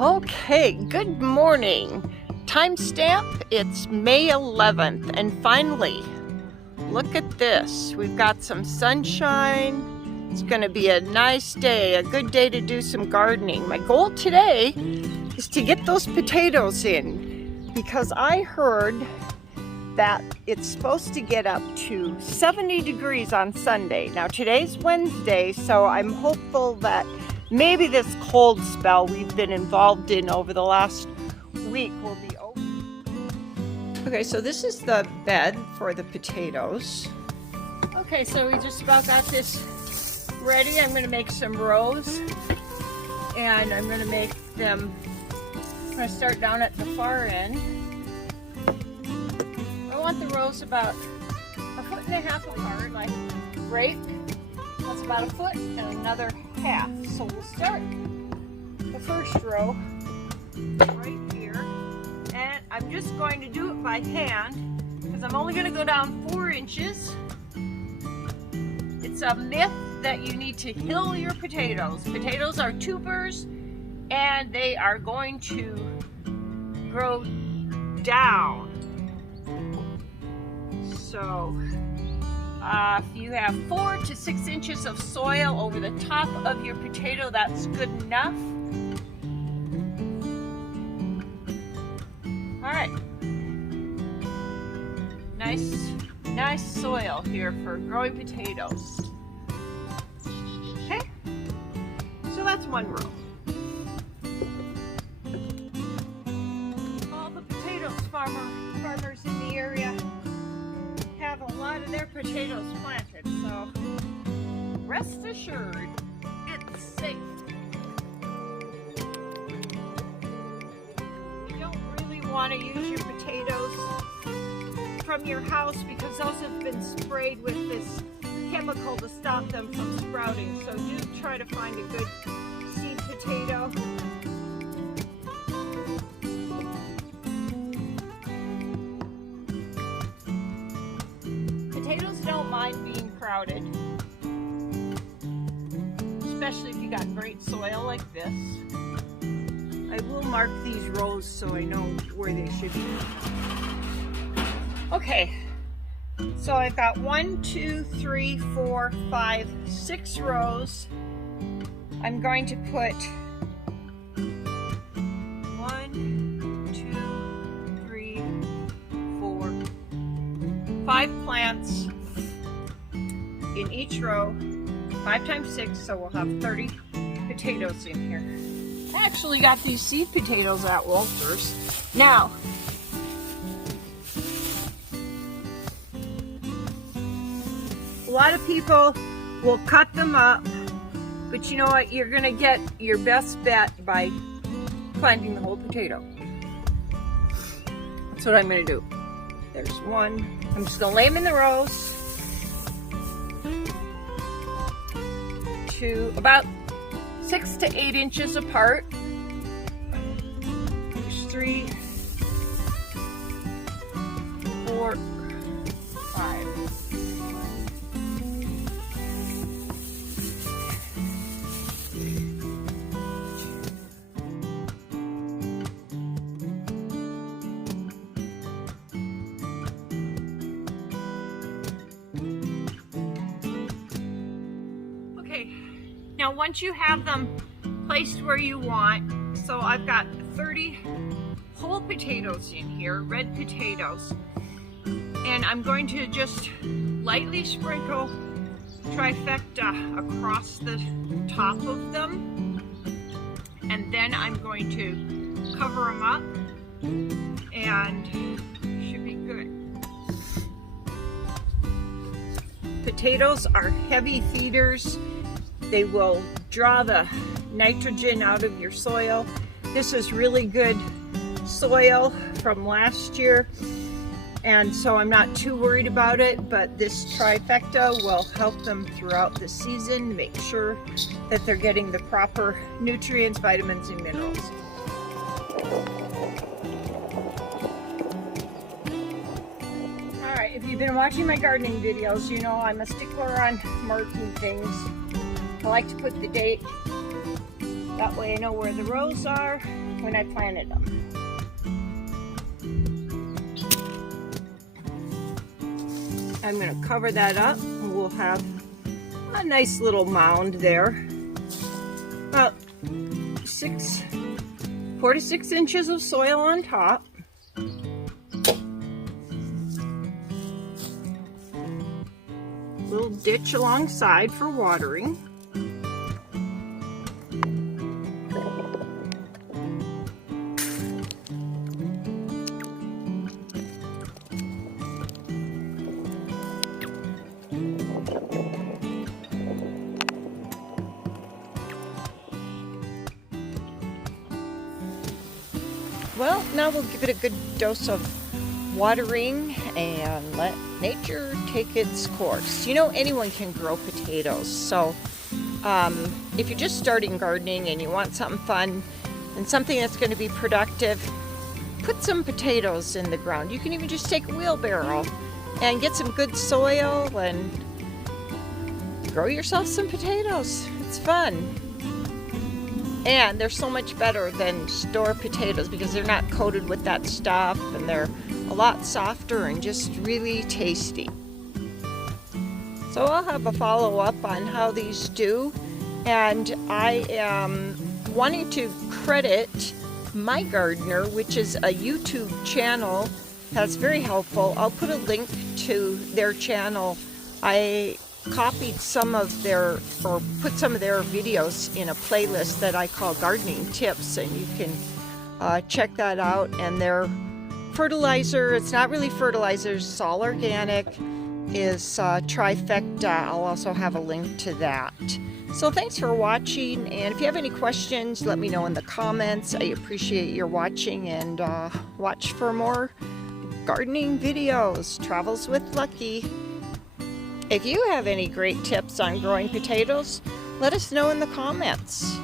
Okay, good morning. Timestamp, it's May 11th, and finally, look at this. We've got some sunshine. It's gonna be a nice day, a good day to do some gardening. My goal today is to get those potatoes in because I heard that it's supposed to get up to 70 degrees on Sunday. Now today's Wednesday, so I'm hopeful that maybe this cold spell we've been involved in over the last week will be over. Okay, so this is the bed for the potatoes. Okay, so we just about got this ready. I'm going to make some rows, and I'm going to make them, I'm going to start down at the far end. I want the rows about 1.5 feet apart, like grape. That's about 1 foot and another half. So we'll start the first row right here. And I'm just going to do it by hand because I'm only going to go down 4 inches. It's a myth that you need to hill your potatoes. Potatoes are tubers and they are going to grow down. So if you have 4 to 6 inches of soil over the top of your potato, that's good enough. All right. Nice soil here for growing potatoes. Okay, so that's one row. All the potatoes farmers in the area have a lot of their potatoes planted, so rest assured it's safe. You don't really want to use your potatoes from your house because those have been sprayed with this chemical to stop them from sprouting, so do try to find a good seed potato. Potatoes don't mind being crowded, especially if you got great soil like this. I will mark these rows so I know where they should be. Okay, so I've got 1, 2, 3, 4, 5, 6 rows. I'm going to put 1, 2, 3, 4, 5 plants in each row, 5 times 6, so we'll have 30 potatoes in here. I actually got these seed potatoes at Walter's. Now, a lot of people will cut them up, but you know what? You're gonna get your best bet by planting the whole potato. That's what I'm gonna do. There's one. I'm just gonna lay them in the rows. 2, about 6 to 8 inches apart. There's 3, 4, 5. Now once you have them placed where you want, so I've got 30 whole potatoes in here, red potatoes, and I'm going to just lightly sprinkle Trivecta across the top of them, and then I'm going to cover them up and should be good. Potatoes are heavy feeders. They will draw the nitrogen out of your soil. This is really good soil from last year, and so I'm not too worried about it, but this Trivecta will help them throughout the season, make sure that they're getting the proper nutrients, vitamins, and minerals. All right, if you've been watching my gardening videos, you know I'm a stickler on marking things. I like to put the date That way I know where the rows are when I planted them. I'm going to cover that up and we'll have a nice little mound there. About 4 to 6 inches of soil on top. Little ditch alongside for watering. Well, now we'll give it a good dose of watering and let nature take its course. You know, anyone can grow potatoes. So if you're just starting gardening and you want something fun and something that's going to be productive, put some potatoes in the ground. You can even just take a wheelbarrow and get some good soil and grow yourself some potatoes. It's fun. And they're so much better than store potatoes because they're not coated with that stuff and they're a lot softer and just really tasty. So I'll have a follow-up on how these do, and I am wanting to credit Migradener, which is a YouTube channel that's very helpful. I'll put a link to their channel. I copied some of their, or put some of their videos in a playlist that I call Gardening Tips, and you can check that out. And their fertilizer, it's not really fertilizer, it's all organic, is Trivecta. I'll also have a link to that. So thanks for watching, and if you have any questions, let me know in the comments. I appreciate your watching, and watch for more gardening videos. Travels with Lucky. If you have any great tips on growing potatoes, let us know in the comments.